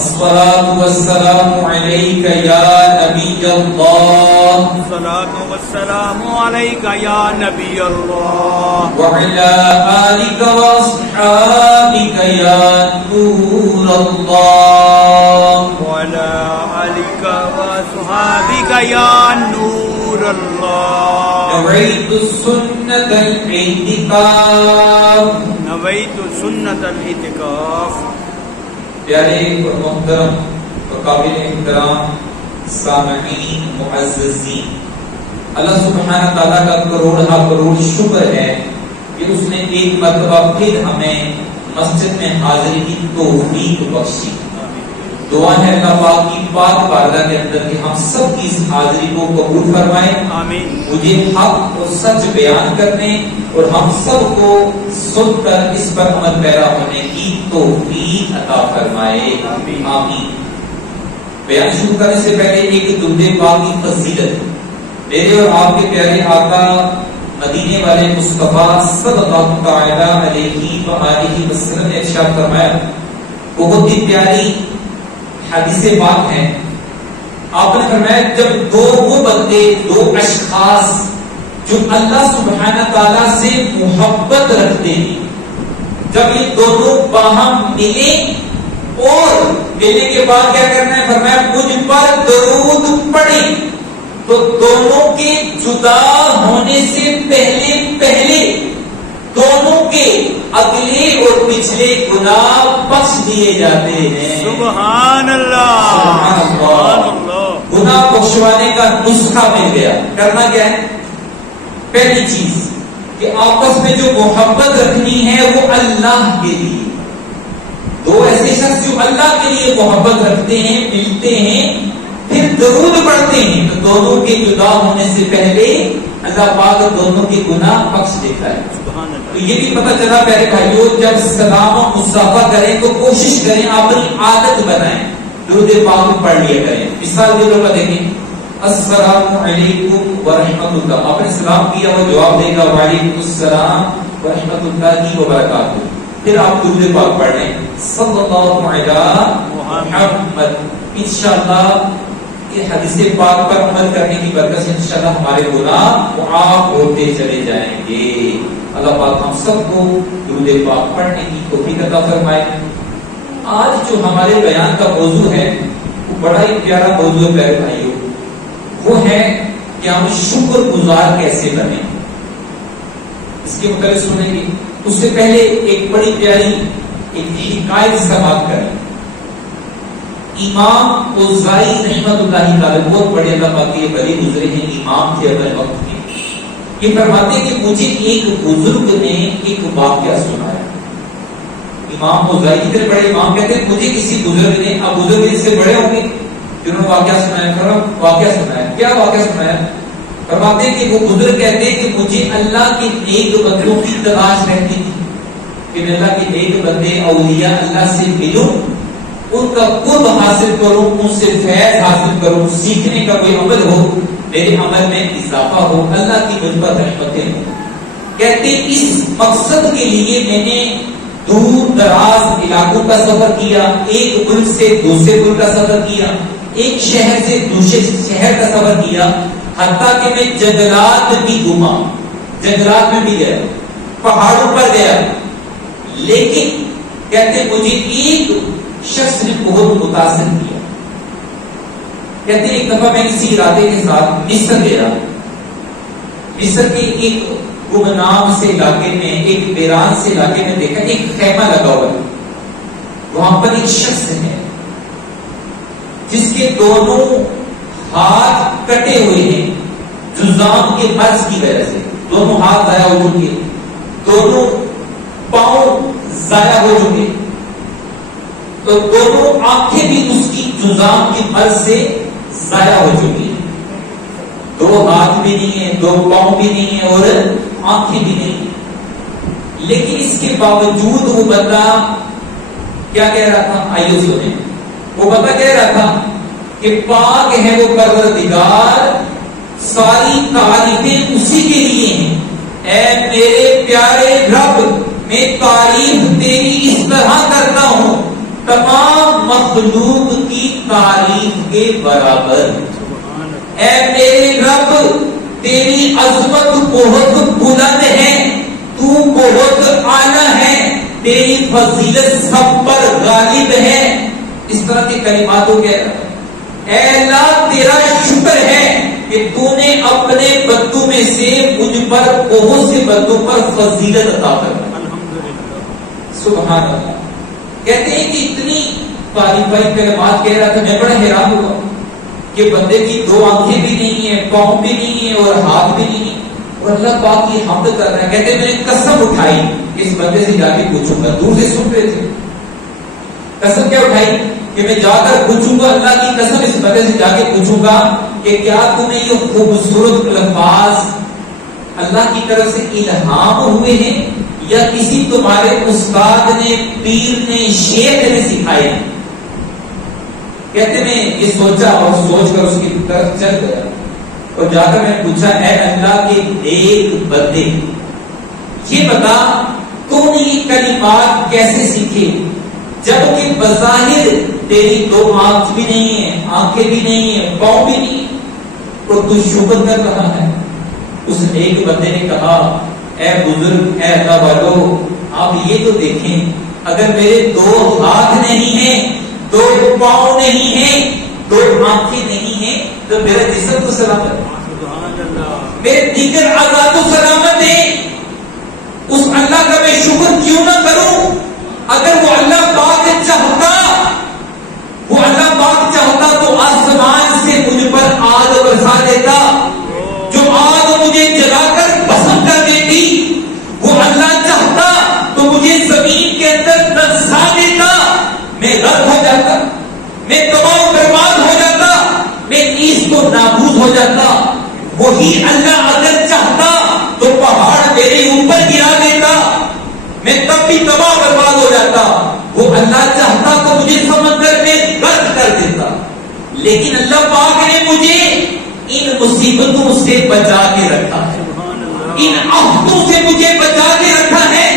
الصلاة والسلام عليك يا نبي الله. الصلاة والسلام عليك يا نبي الله. وعلى آلك وأصحابك يا نور الله. وعلى آلك وأصحابك يا نور الله. نويت سنة الاعتكاف. نويت سنة الاعتكاف. پیارے اور محترم اور قابل احترام سامعین معززین، اللہ سبحانہ تعالیٰ کا کروڑ شکر ہے کہ اس نے ایک مرتبہ پھر ہمیں مسجد میں حاضری کی توفیق بخشی. دعا ہے اللہ پاک کی پاک بارگاہ کے اندر کہ ہم سب کی اس حاضری کو قبول فرمائے. آمین. مجھے حق اور سچ بیان کرنے اور ہم سب کو سن کر اس پر عمل پیرا ہونے کی توفیق عطا فرمائے. آمین. آمین. بیان شروع کرنے سے پہلے ایک درود پاک کی فضیلت میرے اور آپ کے پیارے آقا مدینے والے مصطفیٰ صلی اللہ تعالی علیہ وآلہ وسلم نے ارشاد فرمایا، بہت ہی پیاری حدیث پاک ہے. آپ نے فرمایا جب دو بندے، دو اشخاص جو اللہ سبحانہ تعالیٰ سے محبت رکھتے ہیں، جب یہ دونوں باہم ملے اور ملنے کے بعد کیا کرنا ہے، فرمایا مجھ پر درود پڑھیں، تو دونوں کے جدا ہونے سے پہلے دونوں کے اگلے اور پچھلے گناہ بخش دیے جاتے ہیں. سبحان اللہ. سبحان اللہ. گناہ بخشوانے کا نسخہ مل گیا. کرنا کیا ہے؟ پہلی چیز کہ آپس میں جو محبت رکھنی ہے وہ اللہ کے لیے. دو ایسے شخص جو اللہ کے لیے محبت رکھتے ہیں، ملتے ہیں، پھر درود پڑھتے ہیں، تو دونوں کے جدا ہونے سے پہلے اللہ پاک دونوں کے گناہ بخش دیتا ہے. تو یہ بھی پتہ چلا پیارے بھائیوں، جب سلام و مصافحہ کریں تو کوشش کریں اپنی عادت بنائیں، درود پاک پڑھ لیا کریں. مثال دے لوگ دیکھیں، السلام علیکم ورحمۃ اللہ، آپ نے سلام کیا وہ جواب دے گا وعلیکم السلام ورحمۃ اللہ وبرکاتہ. پھر آپ درود پاک پڑھ لیں صلی اللہ علیہ محمد. انشاءاللہ یہ حدیث پاک پر عمل کرنے کی برکت سے انشاءاللہ ہمارے گناہ معاف ہوتے چلے جائیں گے. اللہ پاک ہم سب کو درود پاک پڑھنے کی توفیق عطا فرمائے. آج جو ہمارے بیان کا موضوع ہے وہ بڑا ہی پیارا موضوع ہے پیارے بھائیوں. وہ ہے کہ ہم شکر گزار کیسے بنیں. اس کے متعلق سنیں گے. اس سے پہلے ایک بڑی پیاری ایک حکایت سماعت کریں. امام اوزائی رحمۃ اللہ تعالی بہت بڑے اللہ پاک کے ولی گزرے ہیں، امام تھے اپنے وقت کے. یہ فرماتے ہیں کہ مجھے ایک بزرگ نے ایک واقعہ سنایا. امام اوزائی اتنے بڑے امام کہتے ہیں مجھے کسی بزرگ نے، اب بزرگ اس سے بڑے ہوں گے جنہوں نے واقعہ سنایا. واقعہ سنایا. کیا واقعہ سنایا؟ فرماتے ہیں کہ وہ بزرگ کہتے ہیں کہ مجھے اللہ کے نیک بندوں کی تلاش رہتی تھی کہ میں اللہ کے نیک بندے اولیاء اللہ سے ملوں، ان کا قرب حاصل کروں، ان سے فیض حاصل کروں، سیکھنے کا کوئی عمل ہو، میرے عمل میں اضافہ ہو، اللہ کی مجھ پر رحمتیں ہوں. کہتے اس مقصد کے لیے میں نے دور دراز علاقوں کا سفر کیا، ایک ملک سے دوسرے ملک کا سفر کیا، ایک شہر سے دوسرے شہر کا سفر کیا، حتیٰ کہ میں جنگلات بھی گھوما، جنگلات میں بھی گیا، پہاڑوں پر گیا. لیکن کہتے مجھے ایک شخص نے بہت متاثر کیا. کہتے ایک دفعہ میں کسی ارادے کے ساتھ مصر گیا. مصر کے ایک گمنام سے علاقے میں، ایک ویران سے علاقے میں دیکھا ایک خیمہ لگا ہوا ہے. وہاں پر ایک شخص ہے جس کے دونوں ہاتھ کٹے ہوئے ہیں جزام کے مرض کی وجہ سے. دونوں ہاتھ ضائع ہو چکے، دونوں پاؤں ضائع ہو چکے، تو دونوں آنکھیں بھی اس کی جزام کی مرض سے ضائع ہو چکی ہیں. دو ہاتھ بھی نہیں ہے، دو پاؤں بھی نہیں ہے اور آنکھیں بھی نہیں. لیکن اس کے باوجود وہ بندہ کیا کہہ رہا تھا؟ آئیے سنیں. وہ بندہ کہہ رہا تھا کہ پاک ہے وہ پروردگار، ساری تعریفیں اسی کے لیے ہیں. اے میرے پیارے رب، میں تعریف تیری اس طرح کرتا ہوں تمام مخلوق کی تعریف کے برابر. اے میرے رب تیری عظمت بہت بلند ہے، تو بہت اعلیٰ ہے، تیری فضیلت سب پر غالب ہے. اس طرح کے کلماتوں کے اے اللہ تیرا شکر ہے کہ تو نے اپنے بندوں میں سے مجھ پر بہت سے بندوں پر فضیلت عطا کر. سبحان اللہ. کہتے ہیں کہ اتنی تعریفائی کلمات کہہ رہا تھا، میں بڑا حیران ہوا کہ بندے کی 2 آنکھیں بھی نہیں ہیں، پاؤں بھی نہیں ہیں اور ہاتھ بھی نہیں ہیں، اور اللہ پاک کی حمد کر رہا ہے. کہتے ہیں میں نے قسم اٹھائی اس بندے سے جا کے پوچھوں گا، دور سے سن رہے تھے. قسم کیا اٹھائی کہ میں جا کر پوچھوں گا، اللہ کی قسم اس بندے سے جا کے پوچھوں گا کہ کیا تمہیں یہ خوبصورت الفاظ اللہ کی طرف سے الہام ہوئے ہیں یا کسی تمہارے استاد نے، پیر نے، شیخ نے سکھائے ہیں؟ کہتے میں یہ سوچا اور سوچ کر اس کی طرف چل گیا اور جا کر میں پوچھا اے اللہ کے نیک بندے، یہ بتا تو نے یہ کلمات کیسے سیکھے جبکہ بظاہر تیری 2 آنکھ بھی نہیں ہے، آنکھیں بھی نہیں ہے، پاؤں بھی نہیں اور تو شکر کر رہا ہے؟ اس ایک بندے نے کہا اے بزرگ، اے اللہ والو، آپ یہ تو دیکھیں اگر میرے 2 ہاتھ نہیں ہیں، 2 پاؤں نہیں ہیں، 2 آنکھیں نہیں ہیں تو میرا جسم تو سلامت ہے، میرے دیگر اعضاء تو سلامت ہے. اس اللہ کا میں شکر کیوں نہ کروں؟ اگر وہ اللہ پاک چاہتا، وہ اللہ پاک چاہتا تو آسمان سے مجھ پر آگ برسا دیتا، جو آگ مجھے جلا کر بھسم کر دیتی. وہ اللہ چاہتا تو مجھے زمین کے اندر دفنا دیتا، میں غرق ہو جاتا، میں تباہ و برباد ہو جاتا، میں نیز کو نابود ہو جاتا. وہی اللہ اگر چاہتا تو پہاڑ میرے اوپر گرا دیتا، میں تب بھی تباہ برباد ہو جاتا. وہ اللہ چاہتا تو مجھے سمندر میں غرق کر دیتا. لیکن اللہ پاک نے مجھے ان مصیبتوں سے بچا کے رکھا ہے، ان آفتوں سے مجھے بچا کے رکھا ہے.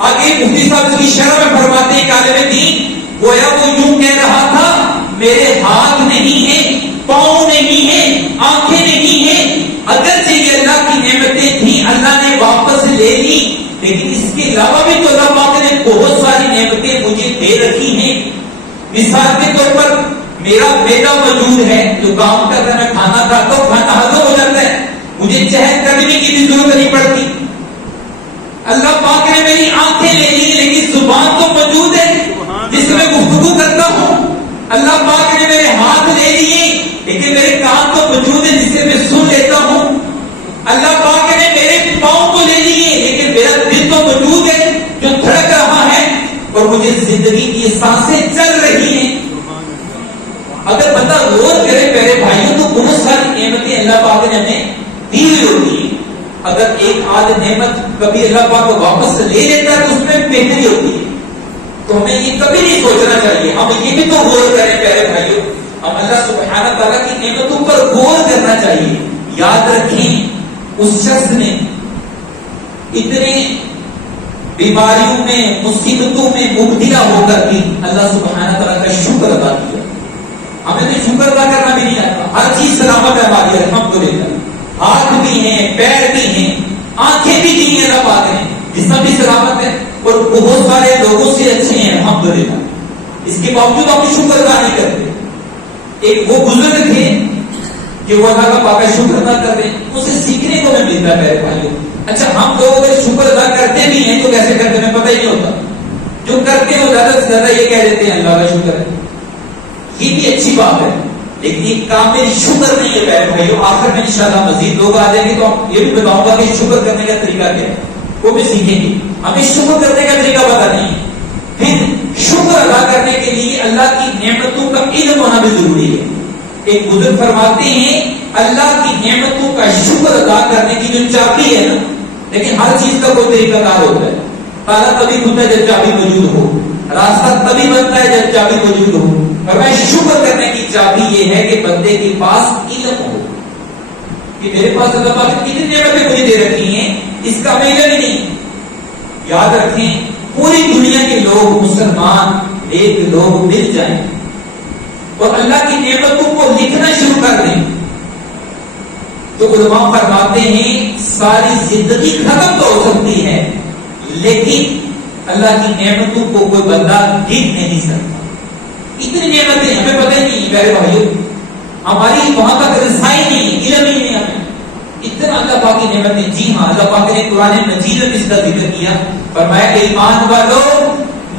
آگے مفتی صاحب کی شرح میں فرماتے ہیں عالم دین گویا وہ یوں کہہ رہا تھا میرے ہاتھ نہیں ہیں، پاؤں نہیں ہیں، آنکھیں نہیں ہیں، اگرچہ یہ اللہ کی نعمتیں تھیں اللہ نے واپس لے لی، لیکن اس کے علاوہ بھی تو اللہ پاک نے بہت ساری نعمتیں مجھے دے رکھی ہیں. مثال کے طور پر میرا بیٹا موجود ہے جو کام کرتا ہے، میں کھانا کھاتا ہوں، کھانا ہضم ہو جاتا ہے، مجھے چہل کرنے کی بھی ضرورت نہیں پڑتی. اللہ پاک نے میری آنکھیں لے لی لیکن زبان تو موجود ہے جس میں گفتگو کرتا ہوں. اللہ پاک نے میرے ہاتھ لے لیے لیکن میرے کان تو موجود ہے جس سے میں سن لیتا ہوں. اللہ پاک نے میرے پاؤں کو لے لیے لیکن میرا دل تو موجود ہے جو دھڑک رہا ہے اور مجھے زندگی کی سانسیں چل رہی ہیں. اگر بندہ غور کرے پیارے بھائیوں تو بہت ساری نعمتیں اللہ پاک نے ہمیں دی ہوئی ہوتی ہیں. اگر ایک آدھ نعمت کبھی اللہ پاک کو واپس لے لیتا ہے تو اس میں بہتری ہوتی ہے. تو ہمیں یہ کبھی نہیں سوچنا چاہیے. ہم یہ بھی تو غور کریں پیارے بھائیوں، ہم اللہ سبحانہ تعالیٰ کی نعمتوں پر غور کرنا چاہیے. یاد رکھیں اس شخص نے اتنے بیماریوں میں، مصیبتوں میں مبتلا ہو کر بھی اللہ سبحانہ تعالیٰ کا شکر ادا کیا. ہمیں تو شکر ادا کرنا بھی نہیں آتا. ہر چیز سلامت ہے ہماری الحمدللہ، ہاتھ بھی ہیں، پیر بھی ہیں، آنکھیں بھی دی ہیں اللہ پاک نے، جسم بھی سلامت ہے اور بہت سارے لوگوں سے اچھے ہیں الحمدللہ. اس کے باوجود ہم شکر ادا نہیں کرتے. ایک وہ بزرگ تھے کہ وہ اللہ کا پاک شکر ادا کرتے ہیں، اسے سیکھنے کو میں ملتا ہے میرے بھائیوں. اچھا ہم لوگ اگر شکر ادا کرتے بھی ہیں تو کیسے کرتے ہیں پتہ ہی نہیں ہوتا. جو کرتے ہیں وہ زیادہ سے زیادہ یہ کہہ دیتے ہیں اللہ کا شکر ہے. یہ بھی اچھی بات ہے لیکن یہ کامل شکر نہیں ہے میرے بھائیوں. آخر میں انشاءاللہ مزید لوگ آ جائیں گے تو یہ بھی بتاؤں گا کہ شکر کرنے کا طریقہ کیا ہے، وہ بھی سیکھیں گے. ہمیں شکر کرنے کا طریقہ پتہ نہیں ہے. پھر شکر ادا کرنے کے لیے اللہ کی نعمتوں کا علم ہونا بھی ضروری ہے. ایک بزرگ فرماتے ہیں اللہ کی نعمتوں کا شکر ادا کرنے کی جو چابی ہے نا، لیکن ہر چیز کا کوئی طریقہ کار ہوتا ہے. تالا تبھی کھلتا ہے جب چابی موجود ہو، راستہ تبھی بنتا ہے جب چابی موجود ہو. اور میں شکر کرنے کی چابی یہ ہے کہ بندے کے پاس علم ہو کہ میرے پاس اللہ پاک نے کتنی نعمتیں مجھے دے رکھی ہیں، اس کا علم ہی نہیں. یاد رکھیں پوری دنیا کے لوگ مسلمان نیک لوگ مل جائیں اور اللہ کی نعمتوں کو لکھنا شروع کر دیں تو علماء فرماتے ہیں ساری زندگی ختم تو ہو سکتی ہے لیکن اللہ کی نعمتوں کو کوئی بندہ لکھ نہیں سکتا. اتنی نعمتیں ہمیں پتہ ہی نہیں میرے بھائیوں, ہماری وہاں تک رسائی نہیں, علم ہی نہیں ہمیں اتنا اللہ پاک کی نعمتیں. جی ہاں, اللہ پاک نے قرآن مجید میں اس کا ذکر کیا, فرمایا ایمان والو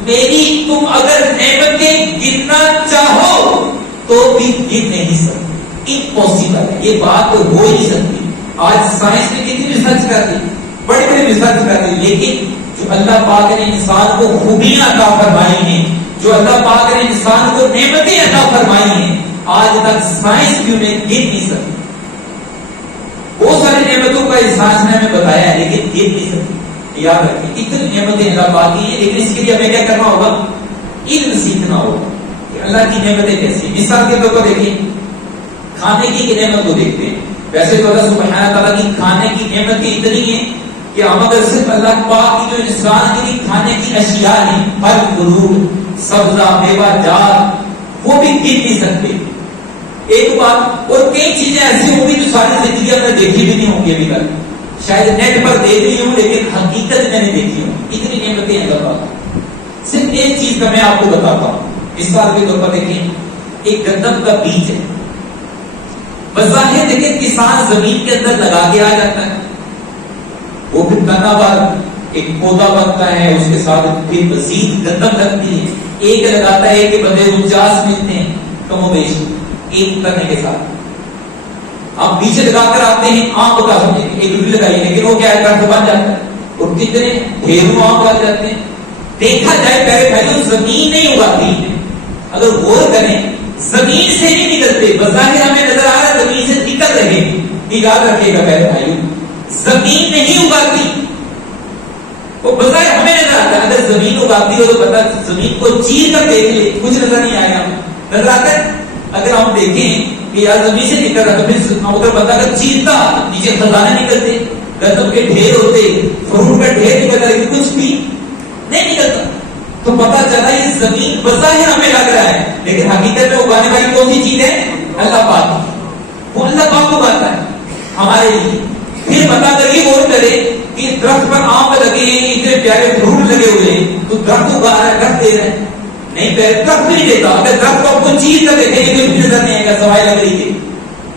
میری تم اگر نعمتیں گننا چاہو تو بھی گن نہیں سکتے, امپاسبل ہے, یہ بات ہو ہی نہیں سکتی. آج سائنس نے کتنی ریسرچ کر دی, بڑی بڑی ریسرچ کر دی, لیکن جو اللہ پاک نے انسان کو خوبیاں عطا فرمائی ہیں, جو اللہ پاک نے انسان کو نعمتیں عطا فرمائی ہیں, آج تک سائنس بھی انہیں گن نہیں سکتی. بہت ساری نعمتوں کا سائنس نے ہمیں بتایا ہے لیکن گن نہیں سکتی. یاد رکھیں اتنی نعمتیں اللہ پاک کی ہیں, لیکن اس کے لیے ہمیں کیا کرنا ہوگا, علم سیکھنا ہوگا کہ اللہ کی نعمتیں کیسی. مثال کے طور پر دیکھیں, کھانے کی نعمت کو دیکھتے ہیں. ویسے تو اللہ سبحانہ تعالیٰ کی کھانے کی نعمتیں اتنی ہیں کہ ہم اگر صرف اللہ پاک کی جو انسان کے لیے کھانے کی اشیاء ہیں, پھل فروٹ سبزہ میوہ جات, وہ بھی گن نہیں سکتے. ایک بات, اور کئی چیزیں ایسی ہوں گی جو ساری زندگی ہم نے دیکھی بھی نہیں ہوں گی ابھی تک, شاید نیٹ پر دیکھ لی ہوں لیکن حقیقت میں نے دیکھی ہوں. اتنی نعمتیں ہیں اللہ پاک. صرف ایک چیز کا میں آپ کو بتاتا ہوں. مثال کے طور پر دیکھیں, ایک گندم کا بیج ہے, بظاہر دیکھیں کسان زمین کے اندر لگا کے آ جاتا ہے, وہ پھر تنا بعد ایک پودا بنتا ہے, اس کے ساتھ پھر مزید گندم لگتی ہے. ایک لگاتا ہے کہ بندے 49 ملتے ہیں کم و بیش ایک کرنے کے ساتھ. آپ بیج لگا کر آتے ہیں, آم بتا سکتے ہیں ایک روپی لگائیے, لیکن وہ کیا ہے درخت بن جاتا ہے اور کتنے ڈھیروں آم بن جاتے ہیں. دیکھا جائے پہلے بھائی زمین نہیں اگاتی ہے, اگر غور کریں زمین سے نہیں نکلتے, بظاہر ہمیں نظر آ رہا ہے زمین سے نکل رہے, یاد رکھے گا پہلے بھائی زمین نہیں اگاتی, وہ بظاہر ہمیں نظر آتا ہے. اگر زمین اگاتی ہو تو پتا زمین کو چیر کر دیکھ لے, کچھ نظر نہیں آئے گا, نظر آتا ہے. اگر ہم دیکھیں کہ یار زمین سے نکل رہا تو پھر ادھر بندہ اگر چیرتا نیچے خزانے نکلتے, گندم کے ڈھیر ہوتے, فروٹ کا ڈھیر نکلتا, لیکن کچھ بھی نہیں نکلتا. تو پتا چلا یہ زمین بظاہر ہمیں لگ رہا ہے لیکن حقیقت میں اگانے والی کون سی چیز ہے, اللہ پاک. وہ اللہ پاک اگاتا ہے ہمارے لیے. پھر بتا کر یہ غور کرے کہ درخت پر آم لگے ہیں, اتنے پیارے فروٹ لگے ہوئے ہیں, تو درخت اگا رہا ہے, درخت دے رہا ہے نہیں, پہلے درخت نہیں دیتا. اگر درخت کو آپ کو چیز کر دیکھیں گے تو نظر نہیں آئے گا, سوائے لگ رہی تھی,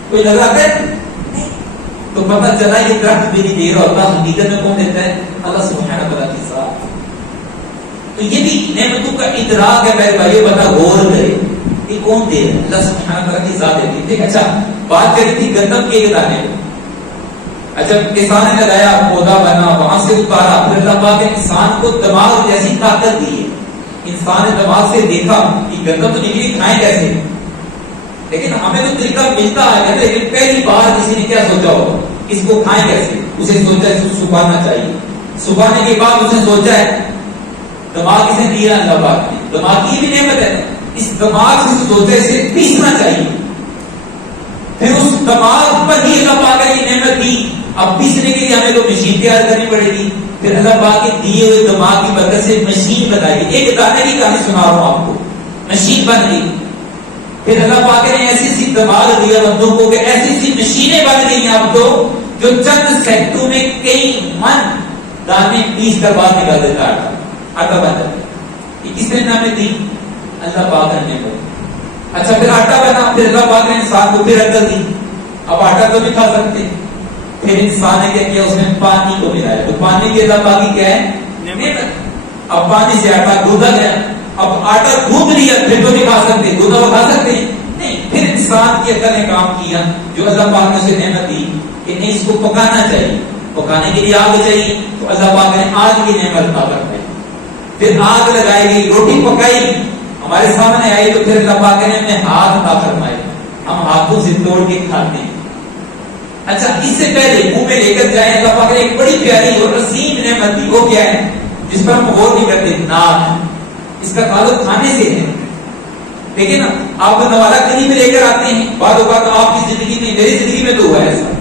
کوئی نظر آتا ہے تو پتا چلا یہ درخت بھی نہیں دے رہا ہوتا, حقیقت میں کون دیتا ہے, اللہ سبحانہ تعالیٰ کی ذات. تو یہ بھی نعمتوں کا ادراک ہے میرے بھائی, بتا غور کرے کہ کون دے رہا ہے, اللہ سبحانہ تعالیٰ کی ذات دیتی. ٹھیک, اچھا بات کری تھی گندم کے دانے. اچھا کسان نے لگایا, پودا بنا, وہاں سے اتارا, پھر اللہ پاک نے انسان کو دماغ جیسی طاقت دی ہے. انسان نے دماغ سے دیکھا کہ گندم تو نکلی, کھائیں کیسے, لیکن ہمیں تو طریقہ ملتا ہے, لیکن پہلی بار کسی نے کیا سوچا ہوگا, اس کو کھائیں کیسے. اسے سوچا اس کو سکھانا چاہیے, سکھانے کے بعد اسے سوچا ہے دماغ اسے دیا اللہ پاک نے, دماغ کی بھی نعمت ہے, اس دماغ سے سوچا اسے پیسنا چاہیے. پھر اس دماغ پر ہی اللہ پاک نے نعمت دی. اب پیسنے کے لیے ہمیں تو مشین تیار کرنی پڑے گی. پھر اللہ پاک کے دیے ہوئے دماغ کی برکت سے مشین بنائی. ایک دانے کی کہانی سنا رہا ہوں آپ کو, مشین بن گئی. پھر اللہ پاک نے ایسی سی دماغ دیا بندوں کو کہ ایسی سی مشینیں بن گئی آپ کو جو چند سیکنڈوں میں کئی من دانے پیس کر باہر نکال دیتا ہے, آٹا بن جاتا. یہ کس نے نامیں دی, اللہ پاک نے. اچھا پھر آٹا بنا, پھر اللہ پاک نے انسان کو پھر عقل دی, اب آٹا تو بھی کھا سکتے. پھر انسان نے کیا کیا, اس میں پانی کو ملایا, تو پانی کی اللہ پاک کی کیا ہے نعمت. اب پانی سے آٹا گودا گیا, اب آٹا گوند لیا, پھر تو نہیں کھا سکتے, گودا وہ کھا سکتے نہیں. پھر انسان کی عقل نے کام کیا جو اللہ پاک نے اسے نعمت دی کہ نہیں اس کو پکانا چاہیے, پکانے کے لیے آگ چاہیے, تو اللہ پاک نے آگ کی نعمت عطا کر دی. پھر آگ لگائی گئی, روٹی پکائی ہمارے سامنے آئی, تو پھر اللہ پاک نے ہمیں ہاتھ عطا فرمائے, ہم ہاتھوں سے توڑ کے کھاتے ہیں. اچھا اس سے پہلے منہ میں لے کر جائیں, اللہ پاک نے ایک بڑی پیاری اور عظیم نعمت دی, وہ کیا ہے جس پر ہم غور نہیں کرتے, نان. اس کا تعلق کھانے سے ہے. لیکن آپ کو نوالا قریب لے کر آتے ہیں, بعض اوقات آپ کی زندگی میں, میری زندگی میں تو ہوا ہے ایسا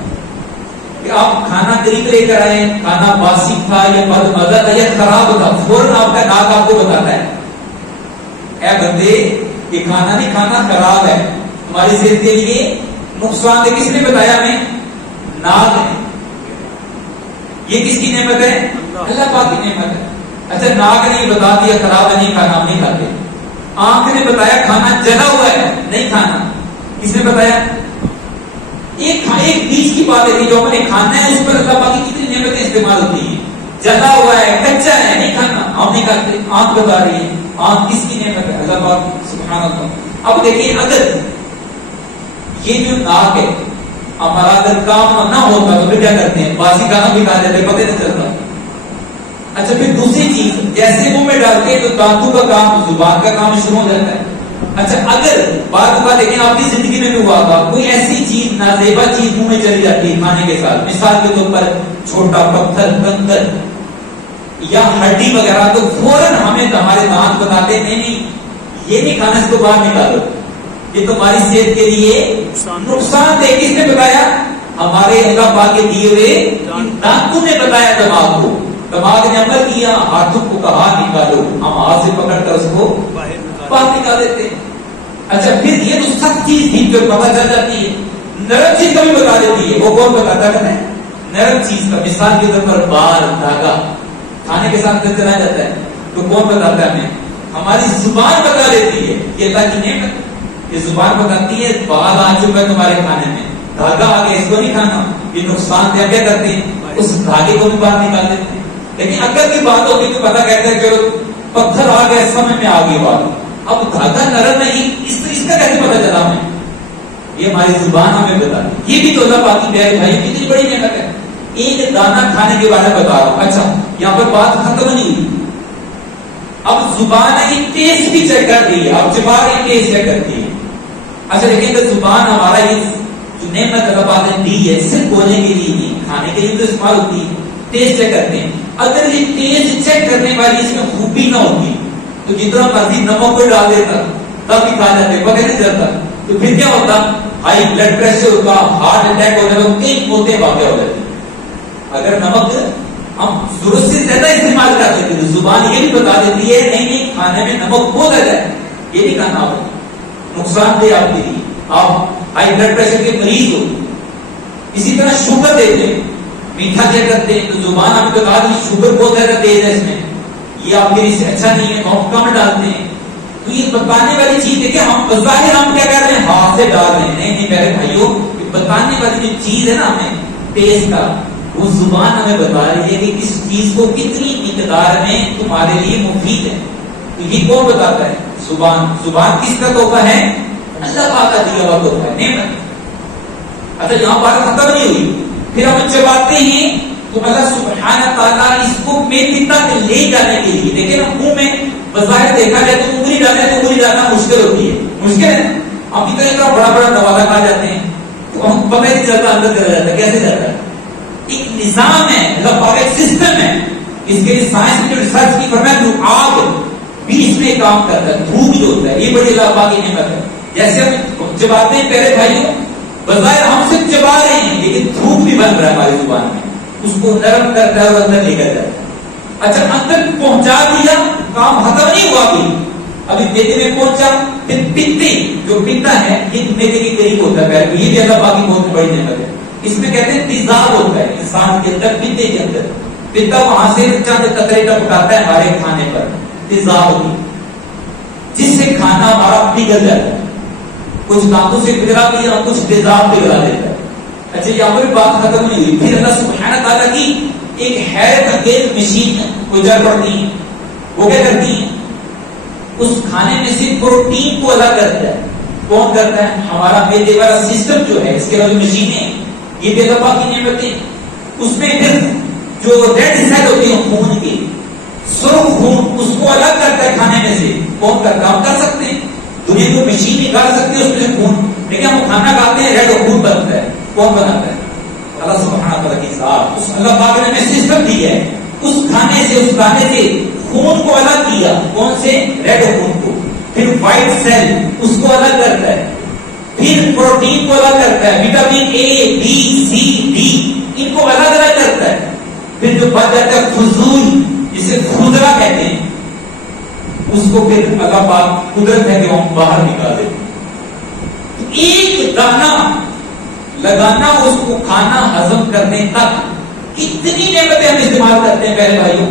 کہ آپ کھانا قریب لے کر آئے, کھانا باسی تھا یا بد مزہ تھا یا خراب تھا, فوراً آپ کا ناک آپ کو بتاتا ہے اے بندے یہ کھانا نہیں کھانا خراب ہے، ہماری صحت کے لیے نقصان ہے. کس نے بتایا ہمیں؟ ناک ہے. یہ کس کی نعمت ہے؟ اللہ پاک کی نعمت ہے. اچھا ناک نے بتا دیا خراب ہے نہیں کھانا، ہم نہیں کھاتے. آنکھ نے بتایا کھانا جلا ہوا ہے نہیں کھانا، کس نے بتایا؟ ایک بیچ کی بات ہے جو ہم نے کھانا ہے اس پر اللہ پاک کی کتنی نعمتیں استعمال ہوتی ہیں. جلا ہوا ہے کچا ہے نہیں کھانا، ہم نہیں کھاتے. آنکھ بتا رہی ہے. آنکھ کس کی نعمت ہے؟ اللہ پاک سبحان اللہ. اب دیکھیں اگر یہ جو ناک ہے ہمارا اگر کام نہ ہوتا تو پھر کیا کرتے ہیں؟ باسی کھانا بھی کھا لیتے، پتہ نہیں چلتا. اچھا پھر دوسری چیز جیسے منہ میں ڈالتے ہیں تو دانتوں کا کام، زبان کا کام شروع ہو جاتا ہے. اچھا اگر بات ہوا لیکن آپ کی زندگی میں بھی ہوا تھا کوئی ایسی چیز نازیبا چیز منہ میں چلی جاتی ہے کھانے کے ساتھ، مثال کے طور پر چھوٹا پتھر، کنکر یا ہڈی وغیرہ، تو فوراً ہمیں ہمارے دانت بتاتے نہیں یہ نہیں کھانا، اس کو باہر نکالو، یہ تمہاری صحت کے لیے نقصان دہ. کس نے بتایا؟ ہمارے اللہ پاک کے دیے ہوئے دانتوں نے بتایا دماغ کو. دماغ نے عمل کیا، ہاتھوں کو کہا نکالو، ہم ہاتھ سے پکڑ کر اس کو باہر نکال دیتے ہیں. اچھا پھر یہ تو سخت چیز تھی جو پتہ چل جاتی ہے، نرم چیز کا بھی بتا دیتی ہے. وہ کون بتاتا ہے؟ نرم چیز کا. مثال کے طور پر بال، دھاگا کھانے کے ساتھ چلا جاتا ہے تو کون بتاتا ہے ہمیں؟ ہماری زبان بتا دیتی ہے. یہ اللہ کی نعمت، یہ زبان بتاتی ہے بال آ چکا ہے تمہارے کھانے میں، دھاگا آ گیا، اس کو نہیں کھانا، یہ نقصان دہ. کیا کرتے ہیں؟ اس دھاگے کو بھی باہر نکال دیتے ہیں. لیکن اگر کی بات ہوتی تو پتہ کہتے ہیں چلو پتھر آ گیا، سمجھ میں آ گئی بات. اب دھاگا نرم نہیں، اس کا کیسے پتہ چلا ہمیں؟ یہ ہماری زبان ہمیں بتا دی. یہ بھی تو اللہ پاک کی پیارے بھائی کتنی بڑی نعمت ہے. ایک دانہ کھانے کے بارے میں بتا رہا ہوں. اچھا یہاں پر بات ختم نہیں ہوئی. اب زبان ہے ٹیسٹ بھی چیک کر رہی ہے، اب چبا رہی ٹیسٹ چیک کرتی ہے. اچھا لیکن زبان ہمارا یہ جو نعمت اللہ پاک نے دی ہے صرف بولنے کے لیے نہیں، کھانے کے لیے تو استعمال ہوتی ہے. ٹیسٹ چیک کرتے ہیں. اگر یہ ٹیسٹ چیک کرنے والی اس میں خوبی نہ ہوتی تو جتنا مرضی نمک کو ڈال دیتا تب بھی کھا جاتے، پتہ نہیں چلتا. تو پھر کیا ہوتا؟ ہائی بلڈ پریشر ہوتا، ہارٹ اٹیک ہونے کا کئی موتیں واقع ہو جاتی. اگر نمک ہم ضرورت سے زیادہ استعمال کر سکتے ہیں، زبان یہ بھی بتا دیتی ہے نہیں کھانے میں نمک بہت زیادہ ہے، یہ نہیں کھانا ہوگا، نقصان دہ آپ کے لیے، آپ ہائی بلڈ پریشر کے مریض ہو. اسی طرح شوگر دیتے ہیں، میٹھا کیا کرتے ہیں تو زبان آپ کو کہا کہ شوگر بہت زیادہ تیز ہے اس میں، یہ آپ کے لیے اچھا نہیں ہے، ہم کم ڈالتے ہیں. تو یہ بتانے والی چیز ہے کہ ہم بظاہر ہم کیا کر رہے ہیں؟ ہاتھ سے ڈال رہے ہیں. نہیں میرے بھائیوں، بتانے والی جو چیز ہے نا ہمیں ٹیسٹ کا، وہ زبان ہمیں بتا رہی ہے کہ اس چیز کو کتنی مقدار میں تمہارے لیے مفید ہے. تو یہ کون بتاتا ہے؟ زبان. زبان کس کا تحفہ ہے؟ اللہ پاک کا دیا ہوا تحفہ ہے، نعمت. اچھا یہاں بات ختم نہیں ہوئی. پھر ہم چباتے ہیں تو اللہ سبحانہ تعالیٰ اس کو میری تک لے جانے کے لیے، لیکن منہ میں بظاہر دیکھا جائے تو انگلی ڈالنا مشکل ہوتی ہے. مشکل ہے. ابھی تو اتنا بڑا بڑا دروازہ کھا جاتے ہیں تو ہم پتہ نہیں چلتا اندر چلا جاتا ہے، کیسے جاتا ہے. ایک نظام ہے، اللہ پاک ایک سسٹم ہے. اس کے لیے سائنس نے جو ریسرچ کی فرمایا جو آگ بھی اس میں کام کرتا ہے، دھوپ جو ہوتا ہے، یہ بڑی اللہ پاک کی نعمت ہے. جیسے ہم چباتے ہیں پیارے بھائیوں، بظاہر ہم صرف چبا رہے ہیں لیکن دھوپ بھی بن رہا ہے ہماری زبان میں، اس کو نرم کرتا ہے اور اندر لے کر جاتا ہے. اچھا اندر پہنچا دیا، کام ختم نہیں ہوا. ابھی پیتے میں پہنچا، پھر پتے جو پتا ہے یہ میدے کے قریب ہوتا ہے، یہ بھی اللہ پاک کی بہت بڑی نعمت ہے. اس میں کہتے ہیں تیزاب ہوتا ہے انسان کے اندر، پتے کے اندر پتا وہاں سے چند قطرے ٹپکاتا ہے ہمارے کھانے پر، تیزاب ہوتی جس سے کھانا ہمارا پگھل جاتا ہے. کچھ دانتوں سے پگھلا دیا، کچھ تیزاب پگھلا دیتا ہے. اچھا یہاں پر بات ختم نہیں ہوئی. پھر اللہ سبحانہ تعالیٰ کی ایک حیرت انگیز مشین گزر پڑتی ہے. وہ کیا کرتی ہے؟ اس کھانے میں سے پروٹین کو الگ کرتا ہے. کون کرتا ہے؟ ہمارا میدے والا سسٹم جو ہے، اس کے بعد مشینیں، یہ بھی اللہ پاک کی نعمتیں. اس میں پھر جو ریڈ سیل ہوتے ہیں خون کے، سرخ خون، اس کو الگ کرتا ہے کھانے میں سے. کون کرتا؟ ہم کر سکتے ہیں، دنیا کو مشین نکال سکتے ہیں اس میں سے خون، لیکن ہم کھانا کھاتے ہیں ریڈ خون بنتا ہے. کون بناتا ہے؟ اللہ سبحانہ تعالیٰ کی ذات. اس اللہ پاک نے سسٹم دی ہے، اس کھانے سے، اس دانے سے خون کو الگ کیا. کون سے؟ ریڈ خون کو. پھر وائٹ سیل اس کو الگ کرتا ہے، پھر پروٹین کو الگ کرتا ہے، vitamin A B C D ان کو الگ الگ کرتا ہے. پھر جو بچ جاتا ہے فضول، جسے خضرا کہتے ہیں، اس کو پھر اللہ پاک قدرت ہے کہ ہم باہر نکال دیتے. ایک دانہ لگانا اس کو کھانا ہضم کرنے تک کتنی نعمتیں ہم استعمال کرتے ہیں پہلے بھائیوں,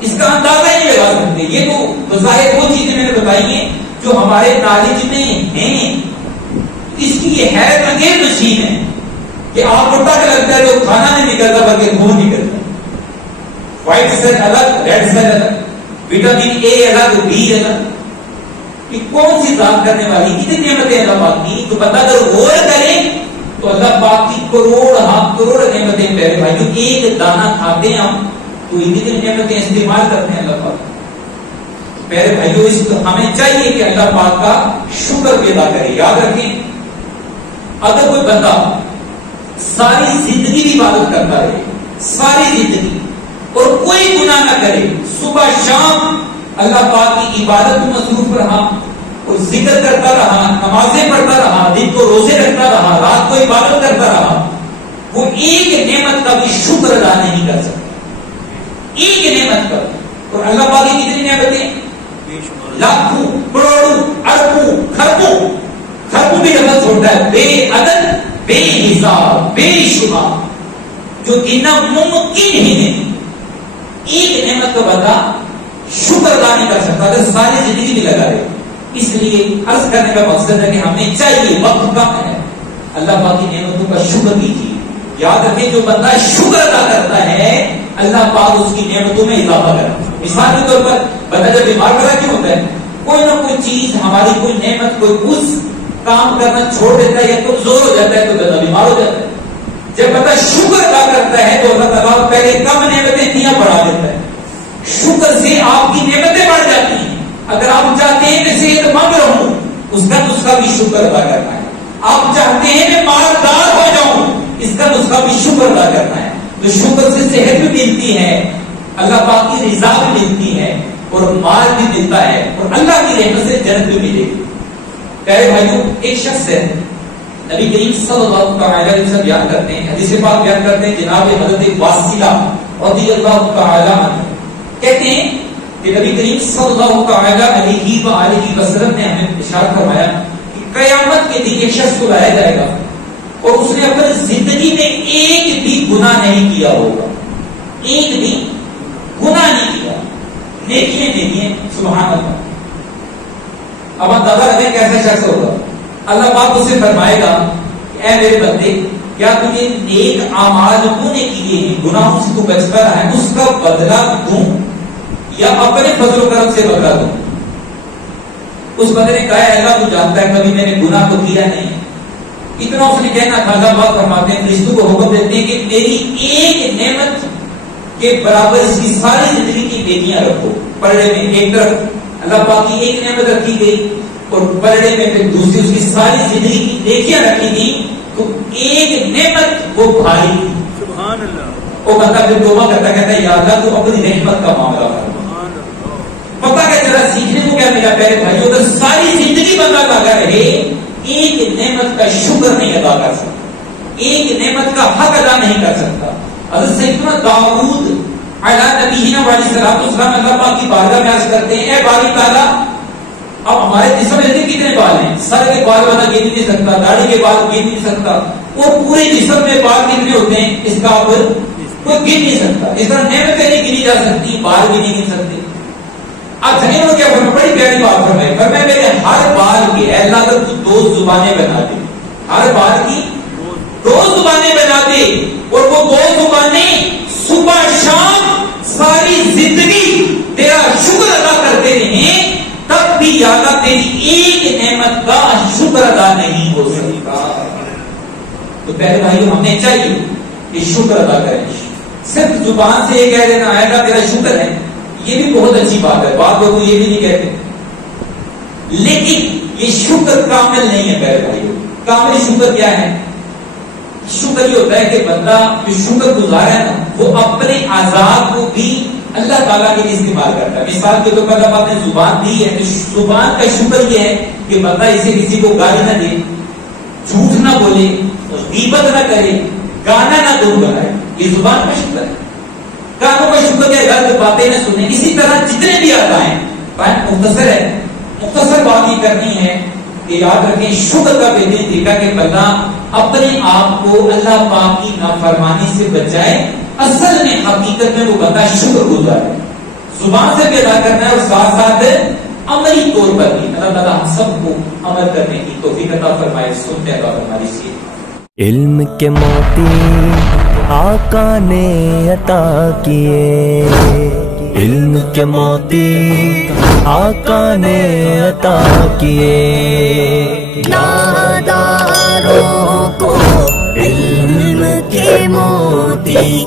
اس کا اندازہ ہی نہیں لگا سکتے. یہ تو بظاہر وہ چیزیں میں نے بتائی ہیں جو ہمارے نالج میں ہیں. اس کی یہ حیرت انگیز مشین ہے کہ آپ کو تک لگتا ہے تو کھانا نہیں نکلتا بلکہ خون نکلتا ہے. وائٹ سیل الگ, ریڈ سیل الگ, وٹامن اے الگ, بی الگ. یہ کون سی ذات کرنے والی اتنی نعمتیں اللہ پاک کی. تو بتا اگر غور کریں تو اللہ پاک کی کروڑ نعمتیں پیارے بھائیوں. ایک دانہ کھاتے ہیں ہم تو اتنی نعمتیں استعمال کرتے ہیں اللہ پاک. پیارے بھائیوں اس ہمیں چاہیے کہ اللہ پاک کا شکر بھی ادا کرے. یاد رکھیں اگر کوئی بندہ ساری زندگی بھی عبادت کرتا رہے, ساری زندگی, اور کوئی گناہ نہ کرے, صبح شام اللہ پاک کی عبادت میں مصروف رہا, اور ذکر کرتا رہا, نمازیں پڑھتا رہا, دن کو روزے رکھتا رہا, رات کو عبادت کرتا رہا, وہ ایک نعمت کا بھی شکر ادا نہیں کر سکتا. ایک نعمت کا. اور اللہ پاک کی کتنی نعمتیں, لاکھوں, کروڑوں, اربوں, خربوں بھی لفظ چھوڑتا ہے, بے عدد, بے حساب, بے شمار, جو گننا ممکن ہی نہیں. ایک نعمت کا بندہ شکر ادا نہیں کر سکتا اگر ساری زندگی بھی لگا رہے. اس لیے عرض کرنے کا مقصد ہے کہ ہمیں چاہیے, وقت کم ہے, اللہ پاک کی نعمتوں کا شکر کیجیے. یاد رکھیں جو بندہ شکر ادا کرتا ہے اللہ پاک اس کی نعمتوں میں اضافہ کرتا ہے. مثال کے طور پر بندہ جب بیمار پڑا کیوں ہوتا ہے, کوئی نہ کوئی چیز ہماری, کوئی نعمت, کوئی اس کام کرنا چھوڑ دیتا ہے یا کمزور ہو جاتا ہے تو بندہ بیمار ہو جاتا ہے. جب بندہ شکر ادا کرتا ہے تو اللہ تعالیٰ پہلے کم نعمتیں دیا بڑھا دیتا ہے. شکر سے آپ کی نعمتیں بڑھ جاتی ہیں. اگر آپ چاہتے ہیں کہ صحت مند رہوں, اس کا نسخہ بھی شکر ادا کرنا ہے. آپ چاہتے ہیں کہ مالدار ہو جاؤں, اس کا نسخہ بھی شکر ادا کرنا ہے. تو شکر سے صحت بھی ملتی ہے, اللہ پاک کی رضا بھی ملتی ہے, اور مال بھی ملتا ہے, اور اللہ کی رحمت سے جنت بھی ملے گی. پیارے بھائیوں ایک شخص ہے, نبی کریم صلی اللہ علیہ وسلم بیان کرتے ہیں, حدیث پاک بیان کرتے ہیں, جناب حضرت واصلہ رضی اللہ تعالی عنہ کہتے ہیں کہ نبی کریم صلی اللہ علیہ وآلہ وسلم نے ہمیں ارشاد فرمایا کہ قیامت کے دن ایک شخص کو لایا جائے گا اور اس نے اپنی زندگی میں ایک بھی گناہ نہیں کیا ہوگا, ایک بھی گناہ نہیں کیا, نیکیاں, سبحان اللہ. اب اندازہ رکھیں کیسا شخص ہوگا. اللہ پاک اسے فرمائے گا کہ اے میرے بندے, کیا تجھے نیک اعمال تو نے کیے ہیں, گناہوں سے تو بچتا رہا ہے, اس کا بدلہ دوں یا اپنے فضل و کرم سے بدلہ دوں. اس بندے نے کہا اللہ تو جانتا ہے کبھی میں نے گناہ تو کیا نہیں. اتنا اس نے کہنا تھا. اللہ پاک فرماتے ہیں, فرشتوں کو حکم دیتے ہیں کہ میری ایک نعمت کے برابر اس کی ساری زندگی کی نیکیاں رکھو. پلڑے میں ایک طرف اللہ پاک کی ایک نعمت رکھی گئی اور پلڑے میں پھر دوسری اس کی ساری زندگی کی نیکیاں رکھی گئی. تو ایک نعمت وہ بھاری تھی. سبحان اللہ. وہ بندہ پھر توبہ کرتا, کہتا ہے یا اللہ تو اپنی رحمت کا معاملہ کر. پتہ کہ ذرا سیکھنے کو کیا ملا پیارے بھائیوں, اگر ساری زندگی بندہ لگا رہے ایک نعمت کا شکر نہیں ادا کر سکتا, ایک نعمت کا حق ادا نہیں کر سکتا. حضرت سیدنا داؤد علیہ نبینا علیہ الصلوۃ والسلام اللہ پاک کی بارگاہ میں عرض کرتے ہیں, اے باری تعالیٰ اب ہمارے جسم میں کتنے بال ہیں, سر کے بال والا گن نہیں سکتا, داڑھی کے بال گن نہیں سکتا, اور پورے جسم میں بال کتنے ہوتے ہیں اس کا کوئی گن نہیں سکتا. اس طرح نعمتیں نہیں گنی جا سکتی, بال بھی نہیں گن سکتے. اب جنہیں وہ کیا فرمایا, بڑی پیاری بات فرمائی, فرمایا میرے ہر بال کی اے اللہ اگر تو 2 زبانیں بنا دے, ہر بال کی 2 زبانیں بنا دے, اور وہ 2 زبانیں صبح شام ساری زندگی تیرا شکر ادا کرتے رہیں, تب بھی یا اللہ تیری ایک نعمت کا شکر ادا نہیں ہو سکتا. تو پہلے بھائی ہمیں چاہیے کہ شکر ادا کریں. صرف زبان سے یہ کہہ دینا ہے اللہ تیرا شکر ہے, یہ بھی بہت اچھی بات ہے, بعض لوگ یہ بھی نہیں کہتے, لیکن یہ شکر کامل نہیں ہے. پہلے بھائی کامل شکر کیا ہے؟ شکر یہ ہوتا ہے کہ بندہ جو شکر گزار ہے نا وہ اپنے آزاد کو بھی اللہ تعالیٰ کے لیے استعمال کرتا ہے. مثال کے طور پر اللہ پاک نے زبان دی ہے, تو زبان کا شکر یہ ہے کہ بندہ اسے کسی کو گالی نہ دے, جھوٹ نہ بولے, غیبت نہ کرے, گانا نہ گنگنائے. یہ زبان کا شکر ہے. کانوں کا شکر ہے غلط باتیں نہ سنیں. اسی طرح جتنے بھی آتا ہیں مختصر ہے، مختصر بات یہ کرنی ہے کہ یاد رکھیں شکر کا بہترین طریقہ کہ بندہ اپنے آپ کو اللہ پاک کی نافرمانی سے بچائے. اصل میں حقیقت میں وہ بندہ شکر گزار ہے، زبان سے بھی ادا کرنا ہے اور ساتھ ساتھ عملی طور پر بھی. اللہ تعالیٰ ہم سب کو عمل کرنے کی توفیق عطا فرمائے. سنتے ہیں بات ہماری سی. علم کے موتی آقا نے عطا کیے، علم کے موتی آقا نے عطا کیے، ناداروں کو علم کے موتی